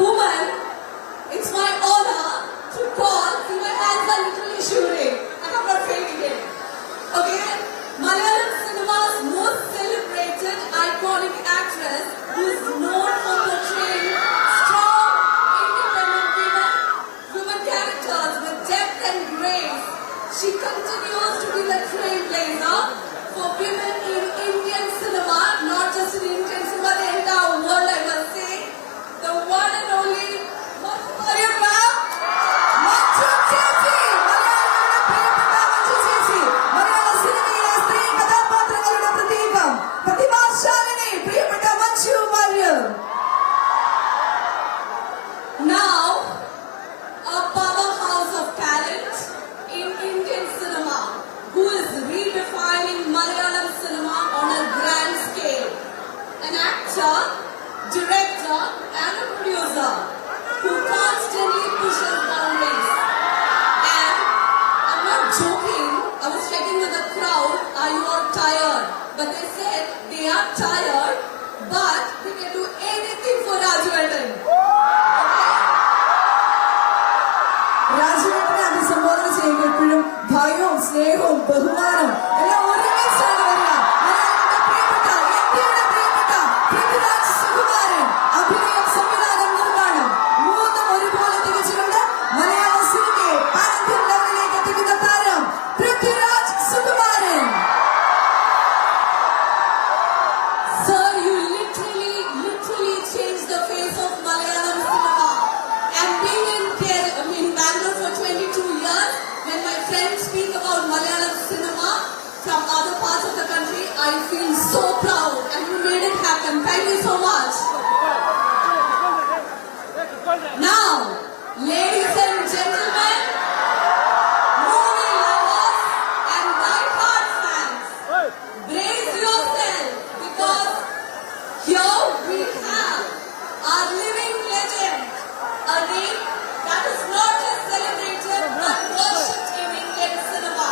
woman, it's my honor to call, see my hands are literally shivering and I'm not failing it. Okay? Malayalam cinema's most celebrated iconic actress who is known for portraying strong, independent women characters with depth and grace. She continues to be the trailblazer for women in Indian cinema, not just in Indian cinema, the entire world, I must say. The one and only Manju ma'am. Manju ചേച്ചി, മലയാളത്തിന്റെ പ്രിയപ്പെട്ട മഞ്ജു ചേച്ചി, മലയാള സിനിമയിലെ സ്ത്രീ കഥാപാത്രങ്ങളുടെ പ്രതീകം, പ്രതിഭാശാലിനി, പ്രിയപ്പെട്ട മഞ്ജു Warrier. Now, a powerhouse of talent in Indian cinema, who is redefining Malayalam cinema on a grand scale. An actor, director, and a producer who constantly pushes boundaries. And I'm not joking, I was checking with the crowd, are you all tired? But they said they are tired, but they can do anything for Raju Ellen. രാജുവേട്ടനെ അഭിസംബോധന ചെയ്യുമ്പോൾ എപ്പോഴും ഭയവും സ്നേഹവും ബഹുമാനവും എല്ലാം ഒരുമിച്ചാണ് വരിക. മലയാളത്തിന്റെ പ്രിയപ്പെട്ട, ഇന്ത്യയുടെ പ്രിയപ്പെട്ട പൃഥ്വിരാജ് സുകുമാരൻ. അഭിനയം, സംവിധാനം, നിർമ്മാണം മൂന്നും ഒരുപോലെ തികച്ചുകൊണ്ട് മലയാള സിനിമയെ പാരന്ത്യം ലെവലിലേക്ക് എത്തിക്കുന്ന താരം പൃഥ്വിരാജ് Sukumaran. Sir, you literally changed the face of Malayalam cinema. And being in Bangalore for 22 years, when my friends speak about Malayalam cinema from other parts of the country, I feel so proud and you made it happen. Thank you so much. Now, ladies and gentlemen, movie lovers and die-hard fans, brace yourself because here we have our living legend, a name that is not just celebrated but worshipped in Indian cinema.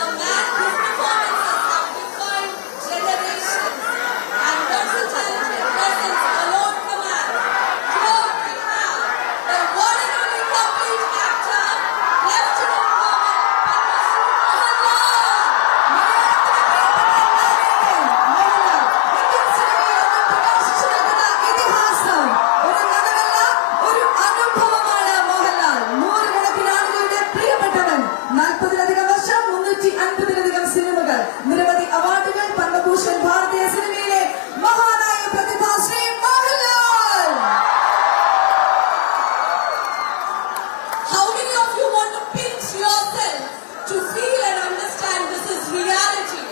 A man whose performances have defined generations and versatility and presence alone command. Here we have the one and only complete actor, Lieutenant നിരവധി അവാർഡുകൾ, പത്മഭൂഷൺ, ഭാരതീയ സിനിമയിലെ മഹാനായ പ്രതിഭ ശ്രീ Mohanlal. How many of you want to pinch yourself to feel and understand this is reality?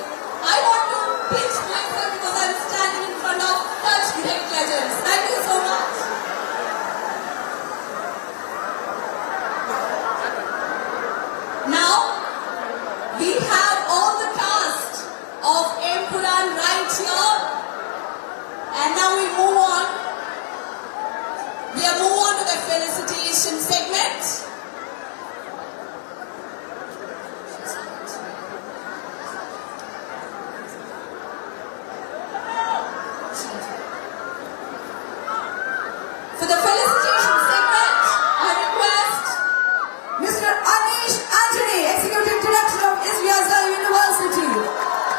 I want to pinch myself because I'm standing in front of such great legends. Thank you so much. Now, we have all the cast of Empuran right here. And now we move on. We are move on to the felicitation segment. For the felicitation segment, I request Mr. Anish Anthony, Executive Director of SVSI University.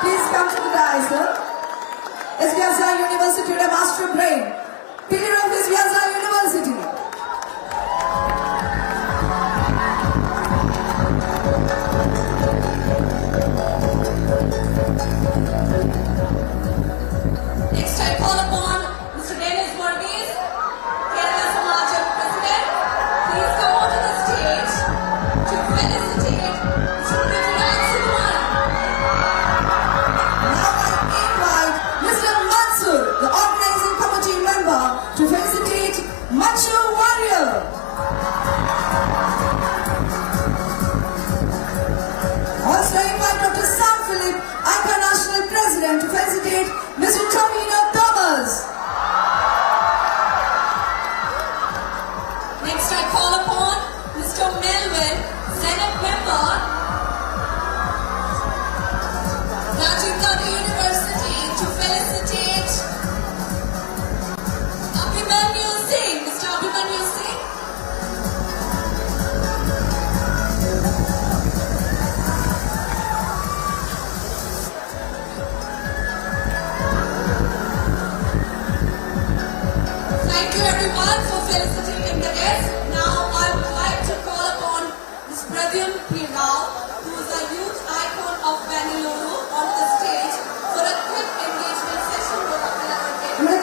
Please come to the dais, sir. SVSI University, the master brain, pillar of SVSI University. Next, I call upon Mr. Dennis Varghese, Kerala Samajam President. Please come onto the stage to felicitate Mr. Prithiviraj Sukumaran. Now I invite Mr. Mansur, the organizing committee member, to felicitate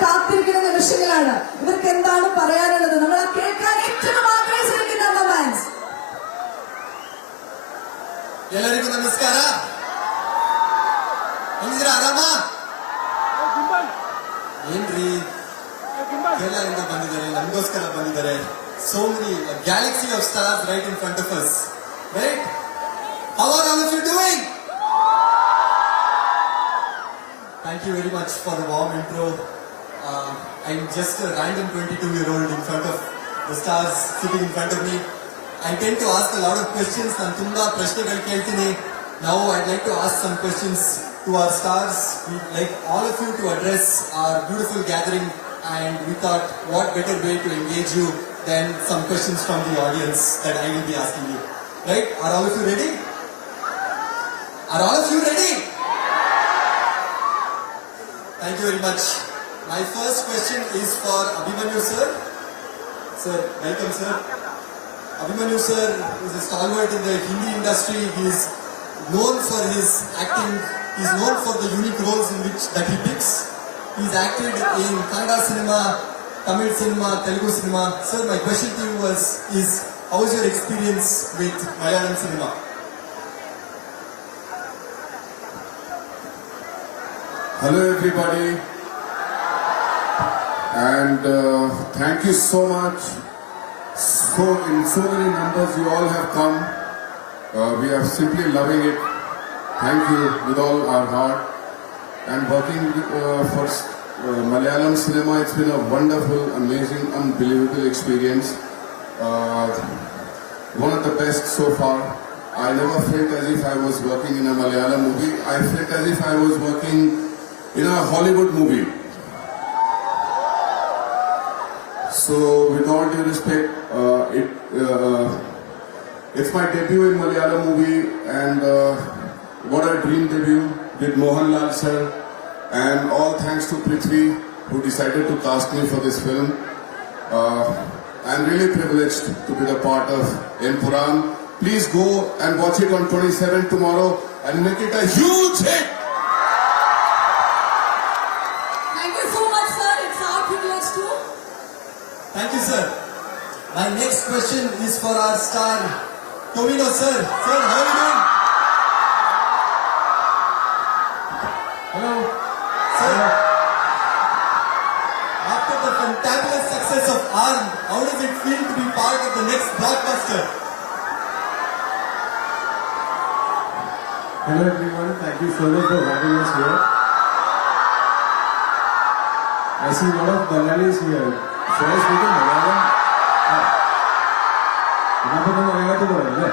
കാത്തിരിക്കുന്ന നിമിഷങ്ങളാണ്. ഇവർക്ക് എന്താണ് പറയാനുള്ളത് നമ്മൾ കേൾക്കാൻ ഏറ്റവും ആഗ്രഹിച്ചിരിക്കുന്ന മൊമെന്റ്സ്. ಎಲ್ಲರಿಗೂ ನಮಸ್ಕಾರ. ಹೆಂಗಿದ್ದೀರಾ? ಆರಾಮ? ಏನ್ರಿ ಕೇರಳದಿಂದ ಬಂದಿದ್ದಾರೆ, ನಮಗೋಸ್ಕರ ಬಂದಿದ್ದಾರೆ. So many galaxy of stars right in front of us, right? How are all of you doing? Thank you very much for the warm intro. I'm just a random 22-year-old in front of the stars sitting in front of me. I tend to ask a lot of questions. ನಾನು ತುಂಬಾ ಪ್ರಶ್ನೆಗಳು ಕೇಳ್ತೀನಿ. Now I'd like to ask some questions to our stars. We'd like all of you to address our beautiful gathering, and we thought what better way to engage you than some questions from the audience that I will be asking you. Right? Are all of you ready? Are all of you ready? Thank you very much. My first question is for Abhimanyu sir. Sir, welcome sir. Abhimanyu sir is a stalwart in the Hindi industry. He is known for his acting. He is known for the unique roles in which that he picks. He has acted in Kannada cinema, Tamil cinema, Telugu cinema. Sir, my question to you is how is your experience with Malayalam cinema? Hello everybody, and thank you so much. In so many numbers you all have come. We are simply loving it. Thank you with all our heart. And working for Malayalam cinema, it's been a wonderful, amazing, unbelievable experience. One of the best so far. I never felt as if I was working in a Malayalam movie. I felt as if I was working in a Hollywood movie. So with all due respect, it's my debut in Malayalam movie, and what a dream debut with Mohanlal sir, and all thanks to Prithvi who decided to cast me for this film. I'm really privileged to be the part of Empuran. Please go and watch it on 27th tomorrow and make it a huge hit. Thank you so much, sir. It's our privilege too. Thank you, sir. My next question is for our star, Tovino sir. Sir, how are you doing? Hello. Sir, after the fantabulous success of ARM, how does it feel to be part of the next blockbuster? Hello everyone, thank you so much for having us here. I see a lot of Malayalis here. Should I speak in Malayalam? ഇതിനൊപ്പം മലയാളത്തിൽ പറയല്ലേ?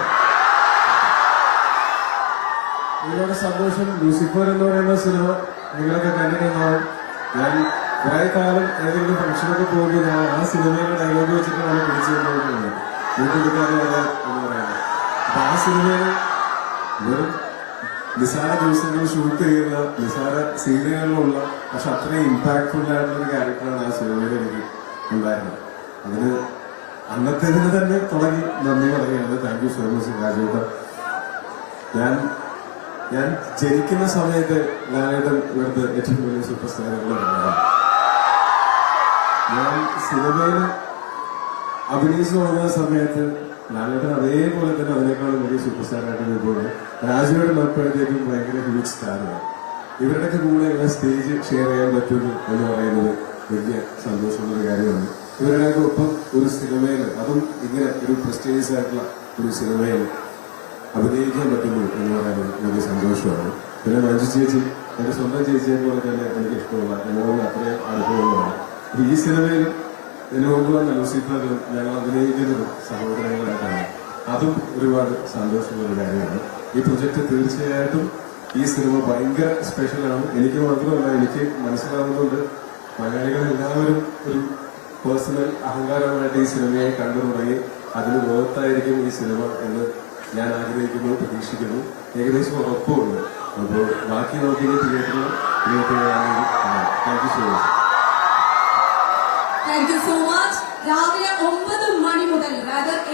ഒരുപാട് സന്തോഷം. ലൂസിഫർ എന്ന് പറയുന്ന സിനിമ നിങ്ങളൊക്കെ കണ്ടിട്ടുണ്ടാവും. ഞാൻ കുറെ കാലം ഏതെങ്കിലും ഫംഗ്ഷനൊക്കെ പോകുമ്പോൾ ഞാൻ ആ സിനിമയുടെ ഡയലോഗ് വെച്ചിട്ടാണ് പിടിച്ചു കൊണ്ടുപോകുന്നത്. വീട്ടിലെടുക്കാനുള്ള എന്ന് പറയുന്നത്. അപ്പൊ ആ സിനിമയിൽ വെറും നിസാര ദിവസങ്ങൾ ഷൂട്ട് ചെയ്യുന്ന നിസാര സീനുകളിലുള്ള പക്ഷെ അത്രയും ഇമ്പാക്ട്ഫുൾ ആയിട്ടുള്ള ഒരു ക്യാരക്ടറാണ് ആ സിനിമയിൽ എനിക്ക് ഉണ്ടായിരുന്നത്. അതിന് അന്നത്തേതിന് തന്നെ തുടങ്ങി നന്ദി പറയുകയാണ്. താങ്ക് യു സോ മച്ച് രാജേട്ട. ഞാൻ ജനിക്കുന്ന സമയത്ത് ലാലേട്ടൻ ഇവിടുത്തെ ഏറ്റവും വലിയ സൂപ്പർ സ്റ്റാറുകളാണ്. ഞാൻ സിനിമയിൽ അഭിനയിച്ചു തുടങ്ങുന്ന സമയത്ത് ലാലേട്ടൻ അതേപോലെ തന്നെ അതിനേക്കാളും വലിയ സൂപ്പർ സ്റ്റാറായിട്ട് നിൽക്കുമ്പോൾ രാജുവേട്ടൻ അപ്പോഴത്തേക്കും ഭയങ്കര ഹ്യൂജ് സ്റ്റാറാണ്. ഇവരുടെയൊക്കെ കൂടെ ഇങ്ങനെ സ്റ്റേജ് ഷെയർ ചെയ്യാൻ പറ്റുന്നു എന്ന് പറയുന്നത് വലിയ സന്തോഷമുള്ളൊരു കാര്യമാണ്. ഇവരുടെയൊക്കെ ഒപ്പം ഒരു സിനിമയിൽ, അതും ഇങ്ങനെ ഒരു പ്രസ്റ്റീജിയസ് ആയിട്ടുള്ള ഒരു സിനിമയിൽ അഭിനയിക്കാൻ പറ്റുന്നു എന്ന് പറയുന്നത് വലിയ സന്തോഷമാണ്. പിന്നെ മഞ്ജു ചേച്ചി എന്റെ സ്വന്തം ചേച്ചിയെ പോലെ തന്നെ എനിക്ക് ഇഷ്ടമുള്ള എന്നോട് അത്രയും അനുഭവങ്ങളാണ്. ഈ സിനിമയിൽ ഇതിനു മുമ്പ് വന്ന ലൂസിഫറിലും ഞങ്ങൾ അഭിനയിക്കുന്നത് സഹോദരങ്ങളായിട്ടാണ്. അതും ഒരുപാട് സന്തോഷമുള്ള കാര്യമാണ്. ഈ പ്രൊജക്ട് തീർച്ചയായിട്ടും ഈ സിനിമ ഭയങ്കര സ്പെഷ്യലാണ്. എനിക്ക് മാത്രമല്ല, എനിക്ക് മനസ്സിലാവുന്നുണ്ട് മലയാളികൾ എല്ലാവരും ഒരു പേഴ്സണൽ അഹങ്കാരമായിട്ട് ഈ സിനിമയെ കണ്ടു തുടങ്ങി. അതിന് ലോകത്തായിരിക്കും ഈ സിനിമ എന്ന് ഞാൻ ആഗ്രഹിക്കുന്നു, പ്രതീക്ഷിക്കുന്നു, ഏകദേശം ഉറപ്പുണ്ട്. അപ്പോൾ ബാക്കി നോക്കി തിയേറ്ററിൽ thank you so much. Thank you so much. രാവിലെ 9 മണി മുതൽ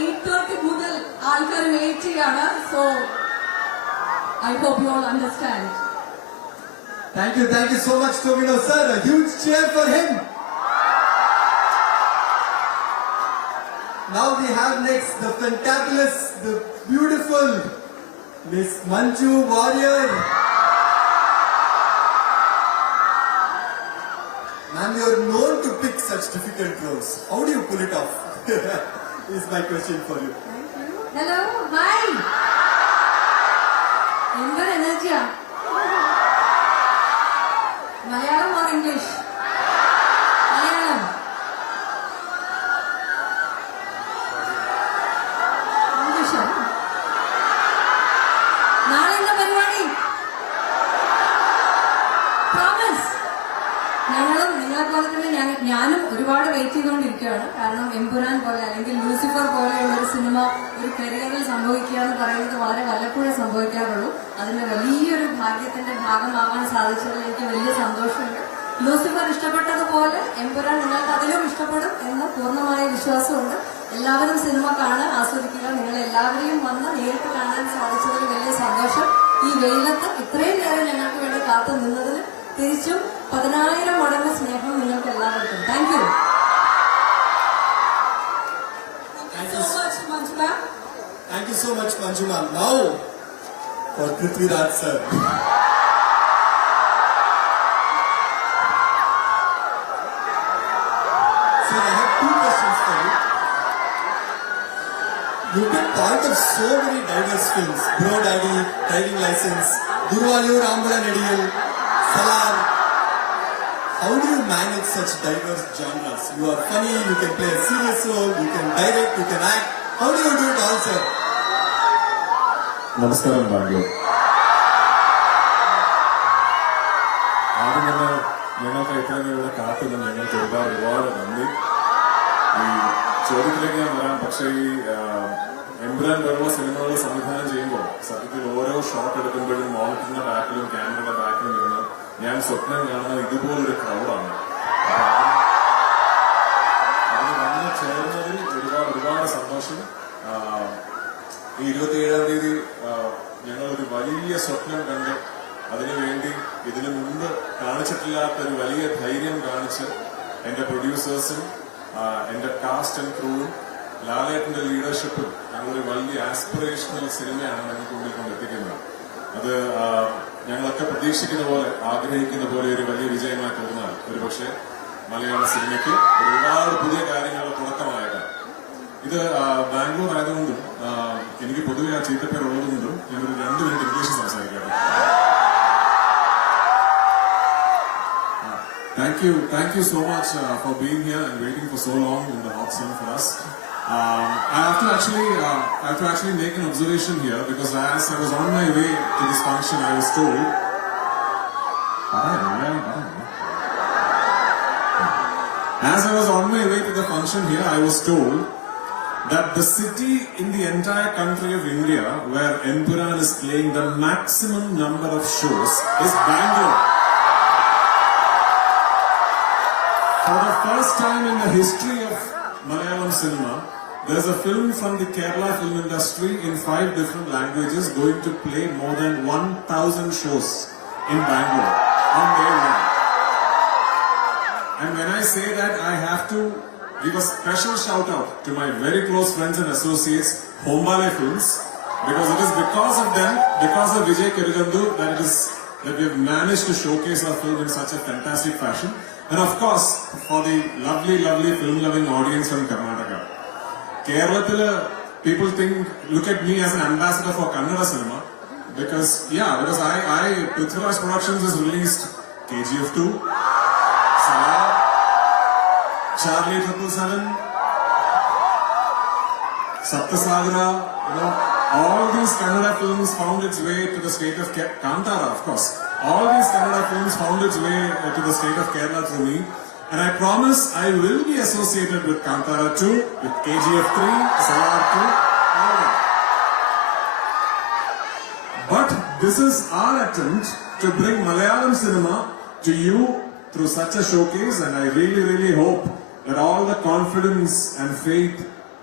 8:30 മുതൽ ആൾക്കാർ വെയിറ്റ് ചെയ്യാണ്. So I hope you all understand. Thank you so much, Tomino sir. A huge cheer for him. Now we have next the fantabulous, the beautiful Miss Manju Warrior. Ma'am, you're known to pick such difficult roles. How do you pull it off? Is my question for you. Hello, hi. Engar energy. Malayalam or English? Malayalam. English. നാളെ എന്താ പരിപാടി? Promise. ഞങ്ങളും നിങ്ങളെ പോലെ തന്നെ ഞാനും ഒരുപാട് വെയിറ്റ് ചെയ്തുകൊണ്ടിരിക്കുകയാണ്. കാരണം എമ്പുരാൻ പോലെ അല്ലെങ്കിൽ ലൂസിഫർ പോലെയുള്ള ഒരു സിനിമ ഒരു കരിയറിൽ സംഭവിക്കുക എന്ന് പറയുന്നത് വളരെ വല്ലപ്പോഴേ സംഭവിക്കാറുള്ളൂ. അതിന്റെ വലിയൊരു ഭാഗ്യത്തിന്റെ ഭാഗമാവാൻ സാധിച്ചതിൽ എനിക്ക് വലിയ സന്തോഷമുണ്ട്. ലൂസിഫർ ഇഷ്ടപ്പെട്ടതുപോലെ എമ്പുരാൻ നിങ്ങൾക്ക് അതിലും ഇഷ്ടപ്പെടും എന്ന് പൂർണ്ണമായ വിശ്വാസമുണ്ട്. എല്ലാവരും സിനിമ കാണാൻ ആസ്വദിക്കുക. നിങ്ങൾ എല്ലാവരെയും വന്ന് നേരിട്ട് കാണാൻ സാധിച്ചതിൽ വലിയ സന്തോഷം. ഈ വെയിലത്ത് ഇത്രയും നേരം ഞങ്ങൾക്ക് വേണ്ടി കാത്തു നിന്നതിന് തിരിച്ചും 10,000 മടങ്ങ് സ്നേഹം നിങ്ങൾക്ക് എല്ലാവർക്കും. Thank you. Thank you so much, Manju ma'am. Now, for Prithviraj sir. Sir, I have 2 questions for you. You've been part of so many diverse films. Bro Daddy, Driving License, Guruvayur Ambala Nediyal, Salar. How do you manage such diverse genres? You are funny, you can play a serious role, you can direct, you can act. How do you do it all, sir? നമസ്കാരം ബാംഗ്ലൂർ. ആദ്യം തന്നെ ഞങ്ങൾക്ക് ഇത്രയും ഇവിടെ കാത്തുനിന്ന് ഞങ്ങൾക്ക് ഒരുപാട് നന്ദി. ഈ ചോദ്യത്തിലേക്ക് ഞാൻ വരാം. പക്ഷേ ഈ എമ്പുരാൻ പോലുള്ള സിനിമകൾ സംവിധാനം ചെയ്യുമ്പോൾ സത്യത്തിൽ ഓരോ ഷോട്ട് എടുക്കുമ്പോഴും മോണിറ്ററിന്റെ ബാക്കിലും ക്യാമറയുടെ ബാക്കിലും ഇരുന്ന് ഞാൻ സ്വപ്നം കാണുന്നത് ഇതുപോലൊരു ക്രൗഡാണ്. അതിന് വന്ന് ചേർന്നതിൽ ഒരുപാട് സന്തോഷം. ഈ 27-ാം തീയതി ഞങ്ങളൊരു വലിയ സ്വപ്നം കണ്ട് അതിനുവേണ്ടി ഇതിനു മുമ്പ് കാണിച്ചിട്ടില്ലാത്ത ഒരു വലിയ ധൈര്യം കാണിച്ച് എന്റെ പ്രൊഡ്യൂസേഴ്സും എന്റെ കാസ്റ്റ് ആൻഡ് ക്രൂവും ലാലേട്ടന്റെ ലീഡർഷിപ്പും ഞങ്ങളൊരു വലിയ ആസ്പിറേഷണൽ സിനിമയാണ് ഞങ്ങൾക്ക് മുന്നിൽ കൊണ്ടെത്തിക്കുന്നത്. അത് ഞങ്ങളൊക്കെ പ്രതീക്ഷിക്കുന്ന പോലെ ആഗ്രഹിക്കുന്ന പോലെ ഒരു വലിയ വിജയമായി തോന്നാൽ ഒരുപക്ഷെ മലയാള സിനിമയ്ക്ക് ഒരുപാട് പുതിയ കാര്യങ്ങളുടെ തുടക്കമായേക്കാം. ഇത് ബാംഗ്ലൂർ ആയതുകൊണ്ടും എനിക്ക് പൊതുവെ ആ ചീത്തപ്പേരുള്ളതുകൊണ്ടും ഞാനൊരു 2 മിനിറ്റ് ഇംഗ്ലീഷ് സംസാരിക്കാം. Thank you so much for being here and waiting for so long in the hot sun for us. I have to actually make an observation here because as I was on my way to this function, I was told. As I was on my way to the function here, I was told that the city in the entire country of India where Empuran is playing the maximum number of shows is Bangalore. For the first time in the history of Malayalam cinema, there's a film from the Kerala film industry in 5 different languages going to play more than 1,000 shows in Bangalore on day 1. And when I say that, I have to give a special shout out to my very close friends and associates, Hombale Films, because it is because of them, because of Vijay Kirigandu, that we have managed to showcase our film in such a fantastic fashion. And of course, for the lovely film-loving audience from Karnataka. Kerala, people look at me as an ambassador for Kannada cinema, because Prithviraj Productions has released KGF 2, Salar, Charlie 777, Saptasagara, all these Kannada films found its way to the state of Kantara, of course. All these Kannada films found its way to the state of Kerala through me. And I promise I will be associated with Kantara 2, with KGF 3, Salar 2, all of them. But this is our attempt to bring Malayalam cinema to you through such a showcase, and I really hope that all the confidence and faith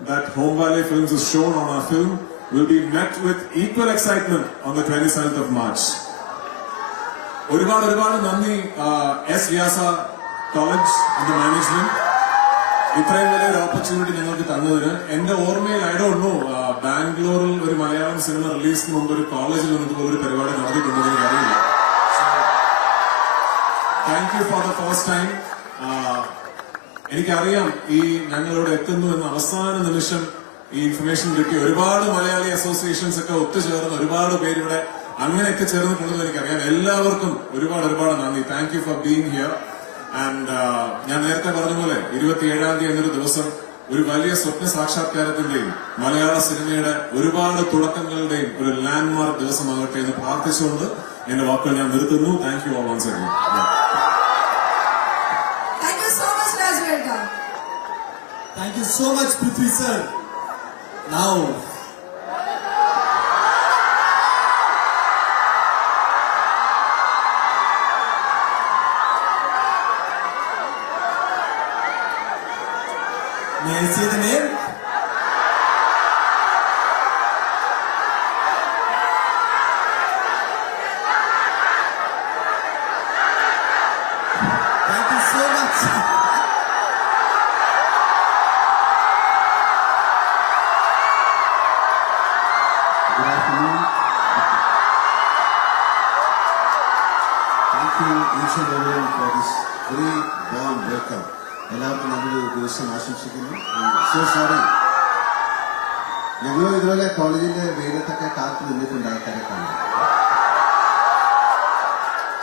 that Hombale Films has shown on our film will be met with equal excitement on the 27th of March. ഒരുപാട് നന്ദി എസ് വ്യാസ college and management ഇത്രയും വലിയൊരു ഓപ്പർച്യൂണിറ്റി ഞങ്ങൾക്ക് തന്നതിന്. എന്റെ ഓർമ്മയിൽ I don't know ബാംഗ്ലൂരിൽ ഒരു മലയാളം സിനിമ റിലീസിന് മുമ്പ് ഒരു കോളേജിൽ ഇതുപോലെ ഒരു പരിപാടി നടന്നിട്ടുണ്ടെന്ന് എനിക്ക് അറിയില്ല. Thank you for the first time. എനിക്കറിയാം ഈ ഞങ്ങളിവിടെ എത്തുന്നു എന്ന അവസാന നിമിഷം ഈ ഇൻഫർമേഷൻ കിട്ടി. ഒരുപാട് മലയാളി അസോസിയേഷൻസ് ഒക്കെ ഒത്തുചേർന്ന് ഒരുപാട് പേര് ഇവിടെ അങ്ങനെയൊക്കെ ചേർന്നിട്ടുണ്ടെന്ന് എനിക്കറിയാം. എല്ലാവർക്കും ഒരുപാട് നന്ദി. Thank you for being here. And ഞാൻ നേരത്തെ പറഞ്ഞ പോലെ 27-ാം തീയതി എന്നൊരു ദിവസം ഒരു വലിയ സ്വപ്ന സാക്ഷാത്കാരത്തിന്റെയും മലയാള സിനിമയുടെ ഒരുപാട് തുടക്കങ്ങളുടെയും ഒരു ലാൻഡ്മാർക്ക് ദിവസമാകട്ടെ എന്ന് പ്രാർത്ഥിച്ചുകൊണ്ട് എന്റെ വാക്കുകൾ ഞാൻ നിർത്തുന്നു. Thank you all once again. Thank you so much, Rajveda. Thank you so much, Prithvi sir. Now, may I say the name? Thank you so much. Good afternoon. Thank you each and everyone for this very warm welcome. എല്ലാവർക്കും നല്ലൊരു ദിവസം ആശംസിക്കുന്നു. So sorry, ഞങ്ങൾ ഇതുപോലെ കോളേജിന്റെ വെയിലത്തൊക്കെ കാത്തു നിന്നിട്ടുണ്ട് ആൾക്കാരെ കാണാൻ.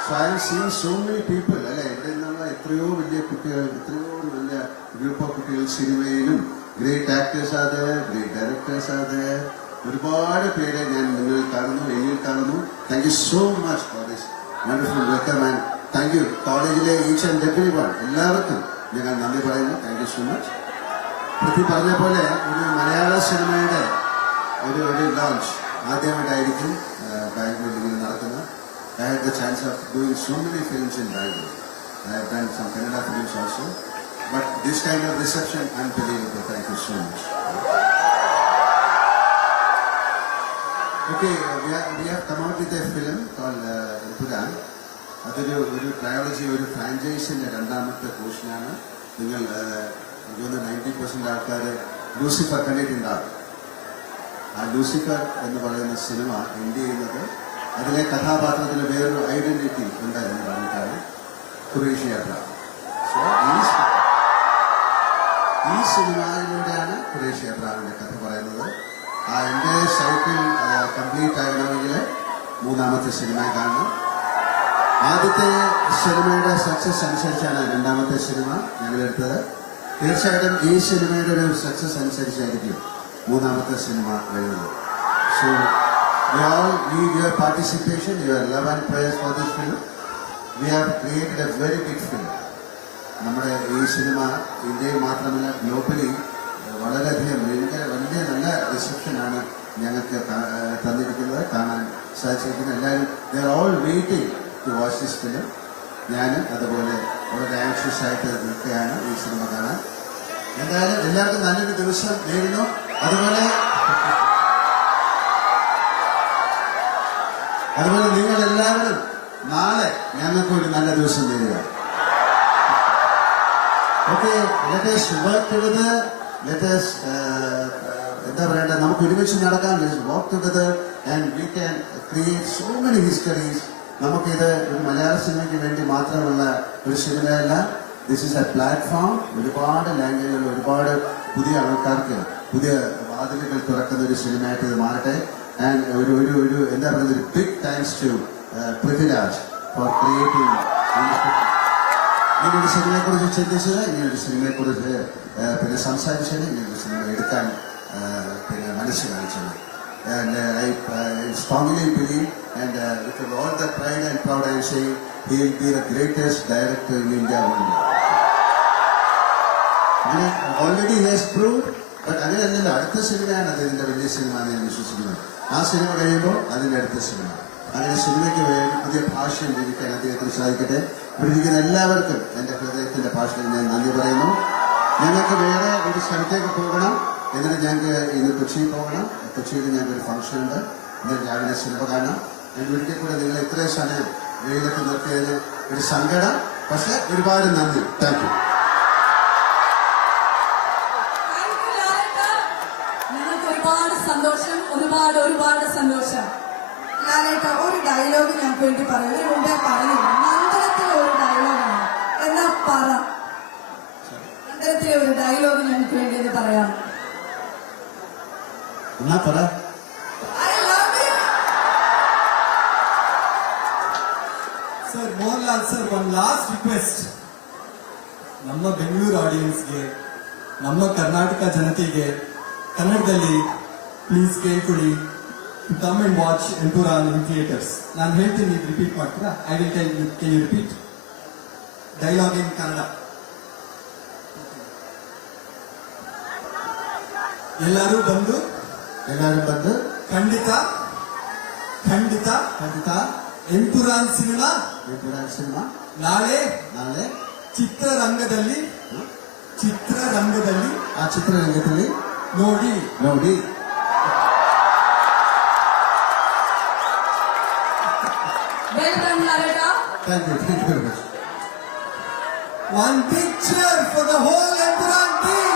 So I have seen so many people അല്ലെ, ഇവിടെ നിന്നുള്ള എത്രയോ വലിയ കുട്ടികൾ, എത്രയോ വലിയ ഗ്രൂപ്പ് ഓഫ് കുട്ടികൾ സിനിമയിലും ഗ്രേറ്റ് ആക്ടേഴ്സ് ആണ്, ഗ്രേറ്റ് ഡയറക്ടേഴ്സ് ആണ്. ഒരുപാട് പേരെ ഞാൻ നിങ്ങളിൽ കാണുന്നു, എന്നിൽ കാണുന്നു. Thank you so much for this wonderful welcome and thank you കോളേജിലെ ഈച്ച് ആൻഡ് എവരി വൺ. എല്ലാവർക്കും ഞങ്ങൾ നന്ദി പറയുന്നു. Thank you so much. Prithvi പറഞ്ഞ പോലെ ഒരു മലയാള സിനിമയുടെ ഒരു ലോഞ്ച് ആദ്യമായിട്ടായിരിക്കും ബാംഗ്ലൂരിൽ ഇങ്ങനെ നടക്കുന്നത്. I had the chance of doing so many films in Bangalore. I have done some Kannada films also. But this kind of reception, unbelievable. Thank you so much. Okay, we have come out with a film called Puran. അതൊരു ട്രയോളജി, ഒരു ഫ്രാഞ്ചൈസിന്റെ രണ്ടാമത്തെ പോർഷനാണ്. നിങ്ങൾ 90% ആൾക്കാർ ലൂസിഫർ കണ്ടിട്ടുണ്ടാകും. ആ ലൂസിഫർ എന്ന് പറയുന്ന സിനിമ എൻഡ് ചെയ്യുന്നത് അതിലെ കഥാപാത്രത്തിന് വേറൊരു ഐഡന്റിറ്റി ഉണ്ട് എന്ന് പറഞ്ഞിട്ടാണ് ഖുറേഷി അബ്രഹാം. സോ ഈ സിനിമയിലൂടെയാണ് ഖുറേഷി അബ്രഹാമിന്റെ കഥ പറയുന്നത്. ആ എൻ്റെ സൈക്കിൾ കംപ്ലീറ്റ് ആകണമെങ്കിൽ മൂന്നാമത്തെ സിനിമ കാണണം. ആദ്യത്തെ സിനിമയുടെ സക്സസ് അനുസരിച്ചാണ് രണ്ടാമത്തെ സിനിമ ഞങ്ങളെടുത്തത്. തീർച്ചയായിട്ടും ഈ സിനിമയുടെ ഒരു സക്സസ് അനുസരിച്ചായിരിക്കും മൂന്നാമത്തെ സിനിമ വരുന്നത്. So we all need your participation, your love and prayers for this film. We have created a very big film. നമ്മുടെ ഈ സിനിമ ഇന്ത്യയിൽ മാത്രമല്ല ഗ്ലോബലി വളരെയധികം വലിയ നല്ല റിസപ്ഷനാണ് ഞങ്ങൾക്ക് തന്നിരിക്കുന്നത്, കാണാൻ സാധിച്ചിരിക്കുന്നത്. എല്ലാവരും they are all waiting to watch this film. ഞാനും അതുപോലെ വളരെ ആൻഷ്യസ് ആയിട്ട് നിൽക്കുകയാണ് ഈ സിനിമ കാണാൻ. എന്തായാലും എല്ലാവർക്കും നല്ലൊരു ദിവസം നേരുന്നു. അതുപോലെ നിങ്ങൾ എല്ലാവരും നാളെ ഞങ്ങൾക്ക് ഒരു നല്ല ദിവസം നേരുക. Okay, let us work together. Let us എന്താ പറയണ്ട, നമുക്ക് ഒരുമിച്ച് നടക്കാം. Let's walk together and we can create so many histories. നമുക്കിത് ഒരു മലയാള സിനിമയ്ക്ക് വേണ്ടി മാത്രമുള്ള ഒരു സിനിമയല്ല. This is a platform. ഒരുപാട് ലാംഗ്വേജുകൾ, ഒരുപാട് പുതിയ ആൾക്കാർക്ക് പുതിയ വാതിലുകൾ തുറക്കുന്ന ഒരു സിനിമയായിട്ട് ഇത് മാറട്ടെ. ആൻഡ് ഒരു എന്താ പറയുന്നത്, ഒരു big thanks to Prithviraj for creating ഇങ്ങനൊരു സിനിമയെക്കുറിച്ച് ചിന്തിച്ചത്, ഇങ്ങനൊരു സിനിമയെക്കുറിച്ച് പിന്നെ സംസാരിച്ചത്, ഇങ്ങനൊരു സിനിമ എടുക്കാൻ പിന്നെ മനസ്സ് കാണിച്ചത്. And I strongly believe, and with all the pride and proud I say, he will be the greatest director in India only. Already he has proved, but അങ്ങനെയല്ലല്ലോ, അടുത്ത സിനിമയാണ് അതിന്റെ വലിയ സിനിമ എന്ന് ഞാൻ വിശ്വസിക്കുന്നത്. ആ സിനിമ കഴിയുമ്പോൾ അതിന്റെ അടുത്ത സിനിമ, അങ്ങനെ സിനിമയ്ക്ക് വേണ്ടി പുതിയ ഭാഷയും ജീവിക്കാൻ അദ്ദേഹത്തിന് സാധിക്കട്ടെ. ഇവിടെ ഇരിക്കുന്ന എല്ലാവർക്കും എൻ്റെ ഹൃദയത്തിന്റെ ഭാഷയിൽ ഞാൻ നന്ദി പറയുന്നു. ഞങ്ങൾക്ക് വേറെ ഒരു സ്ഥലത്തേക്ക് പോകണം, എന്നിട്ട് ഞങ്ങൾക്ക് ഇന്ന് കൊച്ചിയിൽ പോകണം. കൊച്ചിയിൽ ഞങ്ങൾക്ക് ഒരു ഫംഗ്ഷൻ ഉണ്ട്, എന്നിട്ട് രാവിലെ സിനിമ കാണാം. ഞാൻ വീട്ടിൽ കൂടെ നിങ്ങൾ ഇത്രയും സമയം വെയിലത്ത് നിർത്തിയതിന് ഒരു സങ്കടം. പക്ഷെ ഒരുപാട് നന്ദി. Thank you. Thank you, ലാലേട്ടാ. ഞങ്ങൾക്ക് ഒരുപാട് സന്തോഷം, ഒരുപാട് സന്തോഷം. ലാലേട്ടാ, ഒരു ഡയലോഗ് ഞങ്ങൾക്ക് വേണ്ടി പറയും. ഇതിന് മുമ്പേ പറഞ്ഞില്ല, നന്ദനത്തിലെ ഒരു ഡയലോഗാണ്. എന്നാ പറ, നന്ദനത്തിലെ ഒരു ഡയലോഗ് ഞങ്ങൾക്ക് വേണ്ടി എന്ന് പറയാം. എന്നാ പറ. I love you. Sir, Mohanlal sir, one last request. ನಮ್ಮ ಬೆಂಗಳೂರು ಆಡಿಯನ್ಸ್ಗೆ, ನಮ್ಮ ಕರ್ನಾಟಕ ಜನತೆಗೆ ಕನ್ನಡದಲ್ಲಿ ಪ್ಲೀಸ್ ಕೇಳ್ಕೊಡಿ, come and watch Empuraan in theatres. ನಾನು ಹೇಳ್ತೀನಿ, ನೀವು ರಿಪೀಟ್ ಮಾಡ್ತೀರಾ? I will tell you. Can you repeat dialogue in Kannada? ಎಲ್ಲರೂ ಬಂದು ಖಂಡಿತ ಎಂಪುರಾನ್ ಸಿನಿಮಾ ನಾಳೆ ಚಿತ್ರರಂಗದಲ್ಲಿ ಆ ಚಿತ್ರರಂಗದಲ್ಲಿ ನೋಡಿ. Well done, ಲಾಲೇಟಾ. Thank you very much. One big cheer for the whole Empuran team.